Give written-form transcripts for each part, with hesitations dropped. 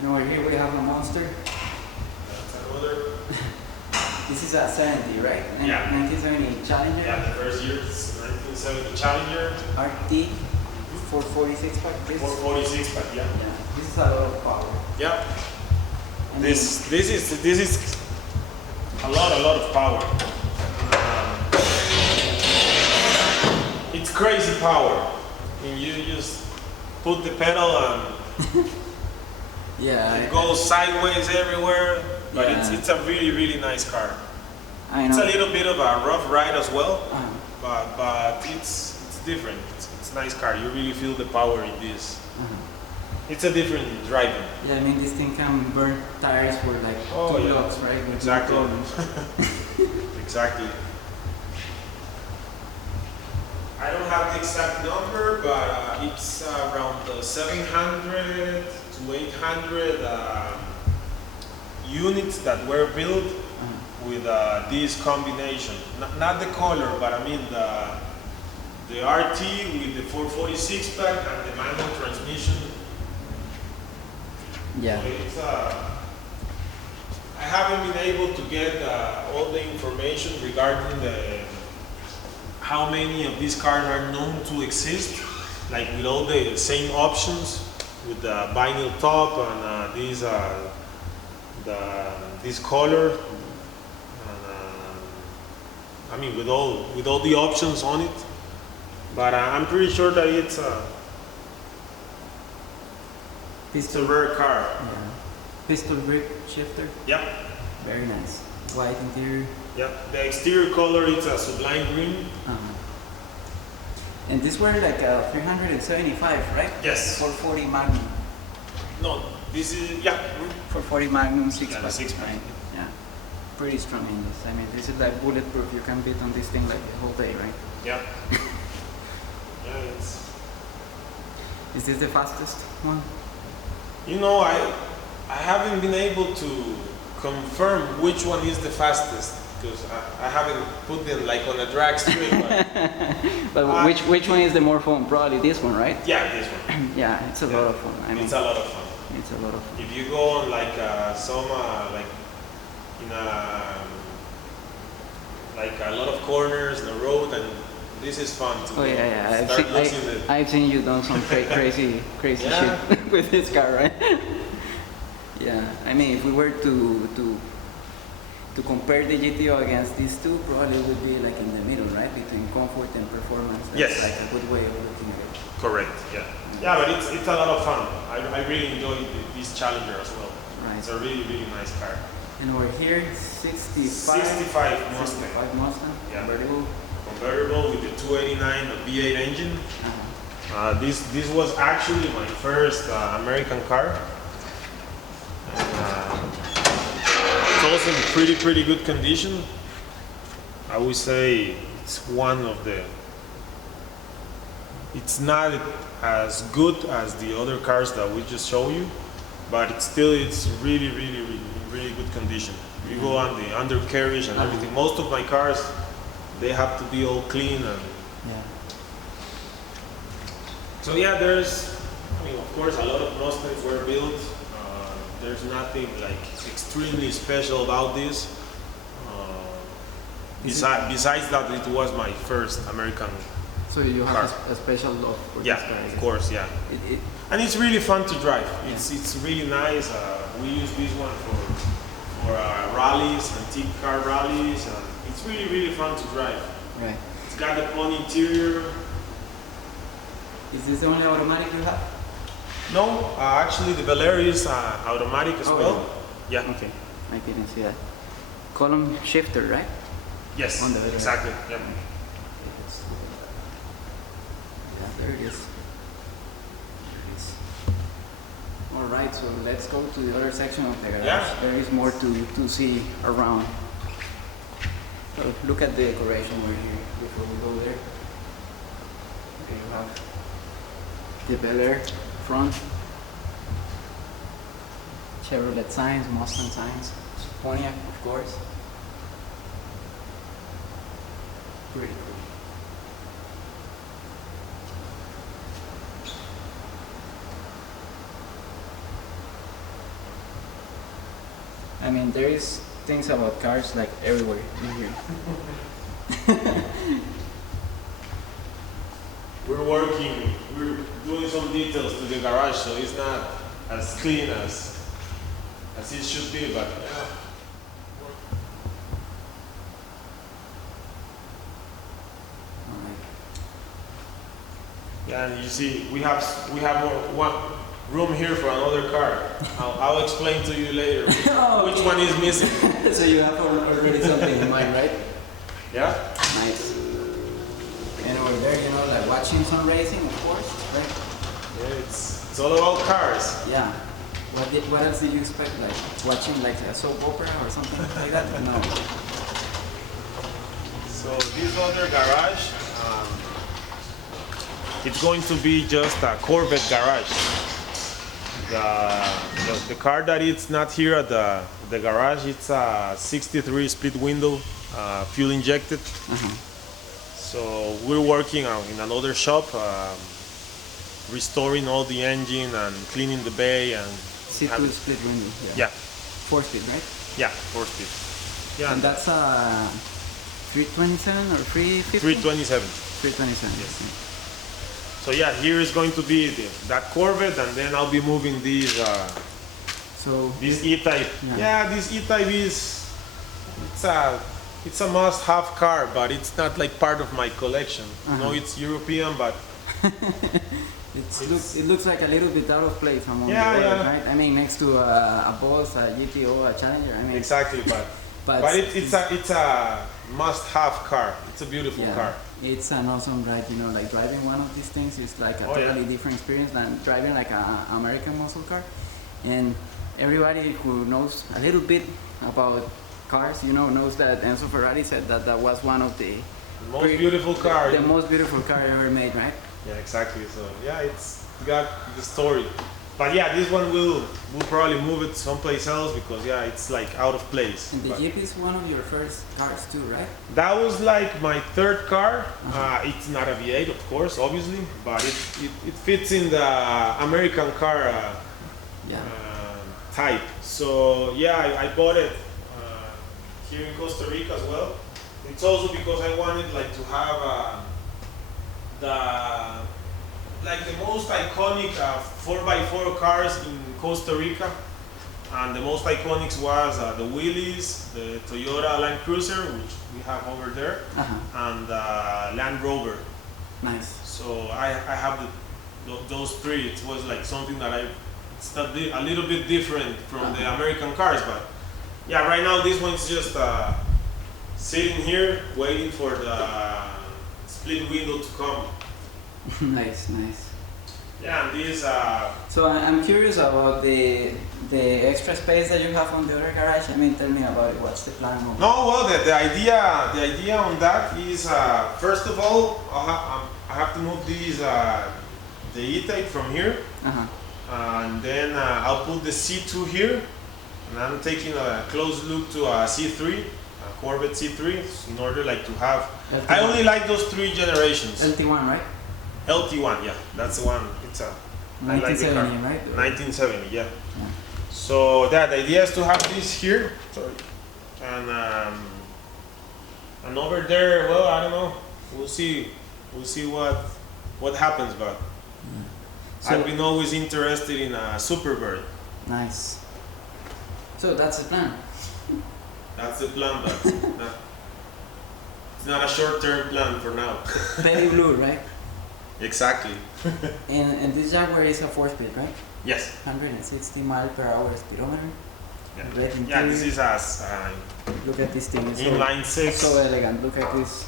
And over here we have a monster. That's another. This is a 70, right? Yeah. 1970 Challenger. Yeah, the first year it's 1970 Challenger. RT 446 pack. 446 pack, yeah. Yeah. This is a lot of power. Yeah. And This is a lot of power. It's crazy power. I mean, you just put the pedal and yeah, it goes sideways everywhere. But yeah. it's a really nice car. I know. It's a little bit of a rough ride as well, Uh-huh. but it's different. It's a nice car. You really feel the power in this. Uh-huh. It's a different driving. Yeah, I mean this thing can burn tires for like 2 blocks, right? With Exactly. no problems. Exactly. I don't have the exact number, but it's around 700 to 800 units that were built with this combination. Not the color, but I mean the RT with the 446 pack and the manual transmission. Yeah. So it's, I haven't been able to get all the information regarding how many of these cars are known to exist, like with all the same options, with the vinyl top and this color. I mean, with all the options on it, but I'm pretty sure that it's a rare car. Yeah. Pistol grip shifter. Yep. Very nice. White interior. Yep. The exterior color is a sublime green. And these were like 375, right? Yes. 440 Magnum. No, this is 440 Magnum 6 Yeah, pack. 6 pack. Right. Yeah. Pretty strong engines. I mean, this is like bulletproof. You can beat on this thing like the whole day, right? Yeah. Yeah, it's. Is this the fastest one? You know, I haven't been able to confirm which one is the fastest because I haven't put them like on a drag strip. But which one is the more fun? Probably this one, right? Yeah, this one. Yeah, it's a lot of fun. I mean, It's a lot of fun. it's a lot of fun. If you go on like some like in like a lot of corners in the road, and this is fun to Oh yeah. start I've seen you done some crazy Yeah. shit with this car, right? Yeah. I mean, if we were to compare the GTO against these two, probably it would be like in the middle, right? Between comfort and performance. That's Yes. like a good way of looking at it. Correct. Yeah. Yeah, but it's a lot of fun. I really enjoy this Challenger as well. Right. It's a really nice car. And over here, 65. 65 Mustang. 65 Mustang. Yeah. Convertible. Convertible with the 289 V8 engine. Uh-huh. This was actually my first American car. And, it's also in pretty good condition. I would say it's one of the. It's not as good as the other cars that we just showed you, but it's really good condition. You go on the undercarriage and everything. Most of my cars, they have to be all clean and. Yeah. So yeah, I mean, of course, a lot of Mustangs were built. There's nothing like extremely special about this. Besides that, it was my first American. So you car. have a special love for Yeah, this car. I of guess. course, yeah. And it's really fun to drive. It's really nice. We use this one for rallies, antique car rallies. It's really fun to drive. Right. It's got the pony interior. Is this the only automatic you have? No, actually the Bel Air is automatic as well. Yeah. Okay. I didn't see that. Column shifter, right? Yes. On the Bel Air. Exactly. Yeah. Yeah, there it is. There it is. All right, so let's go to the other section of the garage. Yeah. There is more to see around. So look at the decoration over here before we go there. Okay, you have the Bel Air front, Chevrolet signs, Mustang signs, Pontiac, of course. Pretty cool. I mean, there is things about cars like everywhere in here. We're doing some details to the garage, so it's not as clean as it should be, but yeah. Yeah, and you see, we have one room here for another car. I'll explain to you later which one is missing. So you have already something in mind, right? Yeah. Nice. And over there, you know, like watching some racing, of course, right? Yeah, it's all about cars. Yeah. What else did you expect? Like watching like a soap opera or something like that? No. So this other garage, it's going to be just a Corvette garage. The car that it's not here at the garage, it's a 63 split window, fuel injected. So we're working in another shop, restoring all the engine and cleaning the bay and. C2 split window. Yeah. 4-speed, right? Yeah, 4-speed. Yeah. And that's a 327 or 350? 327. 327. Yes. So yeah, here is going to be that Corvette, and then I'll be moving these. This E-Type. Yeah, this E-Type it's a must-have car, but it's not like part of my collection. You know, it's European, but. It looks like a little bit out of place among the others, right? I mean, next to a Boss, a GTO, a Challenger. I mean, exactly, but it's a must-have car. It's a beautiful car. It's an awesome ride. You know, like driving one of these things is like a totally different experience than driving like an American muscle car. And everybody who knows a little bit about cars, you know, knows that Enzo Ferrari said that that was one of the most beautiful car. The most beautiful car ever made, right? Yeah, exactly. So yeah, it's got the story. But yeah, this one we'll probably move it someplace else because yeah, it's like out of place. And the Jeep is one of your first cars too, right? That was like my third car. It's not a V8, of course, obviously, but it fits in the American car type. So yeah, I bought it here in Costa Rica as well. It's also because I wanted like to have the most iconic 4x4 cars in Costa Rica, and the most iconic was the Willys, the Toyota Land Cruiser, which we have over there, and Land Rover. Nice. So I have those three. It was like something that it's a little bit different from the American cars, but yeah, right now this one's just sitting here waiting for the split window to come. Nice. Yeah, and this. So I'm curious about the extra space that you have on the other garage. I mean, tell me about it. What's the plan? No, well, the idea on that is first of all, I have to move these the E-Type from here, and then I'll put the C2 here, and I'm taking a close look to a C3. Corvette C3 in order like to have. LT1. I only like those three generations. LT1, right? LT1, yeah, that's the one. It's a 1970, right? 1970, yeah. So the idea is to have this here. Sorry. And over there, well, I don't know. We'll see what happens, but so I've been always interested in a Superbird. Nice. So that's the plan. That's the plan, but it's not a short-term plan for now. Baby blue, right? Exactly. and this Jaguar is a 4-speed, right? Yes. 160 miles per hour speedometer. Yeah. Yeah, this is as look at this thing. It's inline 6. So elegant. Look at this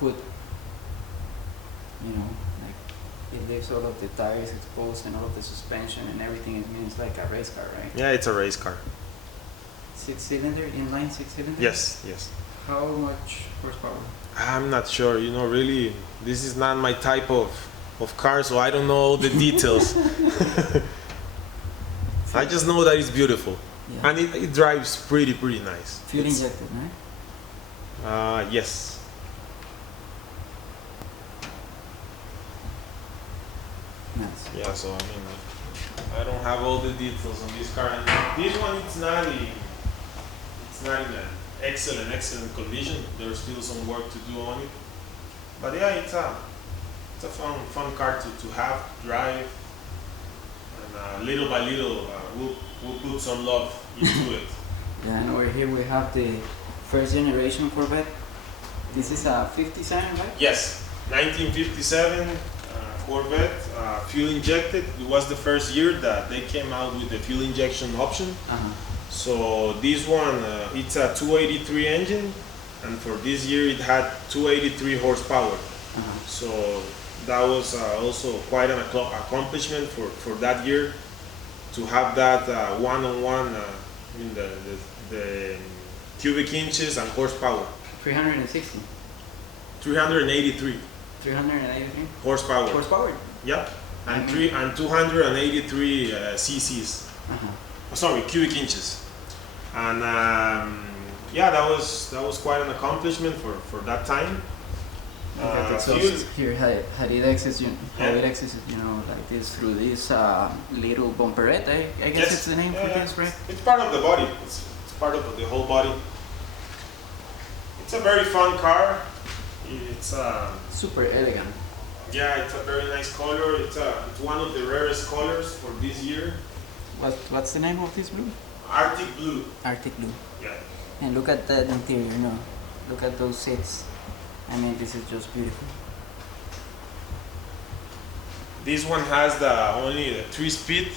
hood. You know, like it leaves all of the tires exposed and all of the suspension and everything. It means like a race car, right? Yeah, it's a race car. 6-cylinder, inline 6-cylinder? Yes. How much horsepower? I'm not sure, you know, really, this is not my type of car, so I don't know all the details. I just know that it's beautiful. Yeah. And it drives pretty nice. Fuel injected, right? Yes. Nice. Yeah, so I mean, I don't have all the details on this car. And this one, it's not in an excellent condition. There's still some work to do on it. But yeah, it's a fun car to have, to drive. And little by little, we'll put some love into it. Yeah, and over here we have the first generation Corvette. This is a 57, right? Yes, 1957 Corvette, fuel injected. It was the first year that they came out with the fuel injection option. So this one, it's a 283 engine, and for this year it had 283 horsepower. So that was also quite an accomplishment for that year to have that one-on-one in the cubic inches and horsepower. 360. 383 383 horsepower. horsepower. Yep, and 283 cc's. Sorry, cubic inches. And yeah, that was quite an accomplishment for that time. Here, how it access, you know, like this through this little bumperette. I guess it's the name for this, right? It's part of the body. It's part of the whole body. It's a very fun car. It's super elegant. Yeah, it's a very nice color. It's one of the rarest colors for this year. What's the name of this blue? Arctic blue. Arctic blue. Yeah. And look at that interior, you know. Look at those seats. I mean, this is just beautiful. This one has only the 3-speed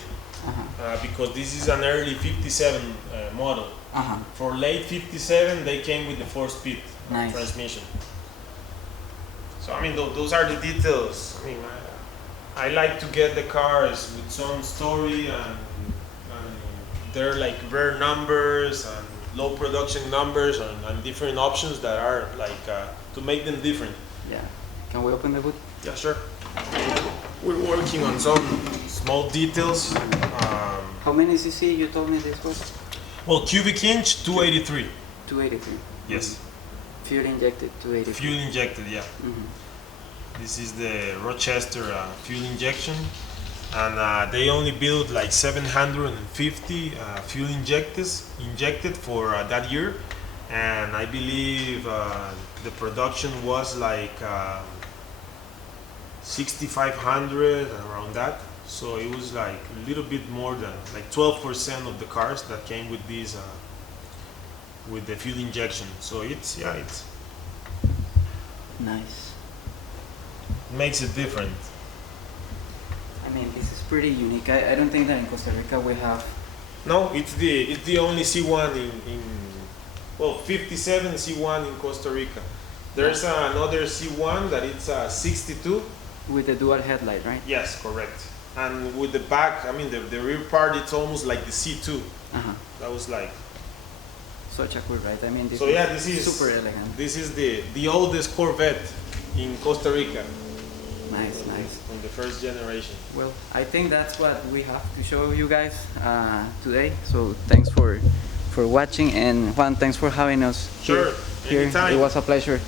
because this is an early 57 model. For late 57, they came with the 4-speed transmission. So I mean, those are the details. I mean, I like to get the cars with some story, and they're like rare numbers and low production numbers and different options that are like to make them different. Yeah. Can we open the hood? Yeah, sure. We're working on some small details. How many cc you told me this was? Well, cubic inch 283. 283. Yes. Fuel injected 283. Fuel injected, yeah. This is the Rochester fuel injection, and they only built like 750 fuel injected for that year, and I believe the production was like 6,500, around that. So it was like a little bit more than like 12% of the cars that came with these with the fuel injection. So it's nice. Makes it different. I mean, this is pretty unique. I don't think that in Costa Rica we have. No, it's the only C1 in 57 C1 in Costa Rica. There's another C1 that it's 62 with the dual headlight, right? Yes, correct. And with the back, I mean the rear part, it's almost like the C2. That was like such a cool ride. I mean, this is super elegant. This is the oldest Corvette in Costa Rica. Nice. From the first generation. Well, I think that's what we have to show you guys today. So thanks for watching, and Juan, thanks for having us. Sure, here. anytime. It was a pleasure.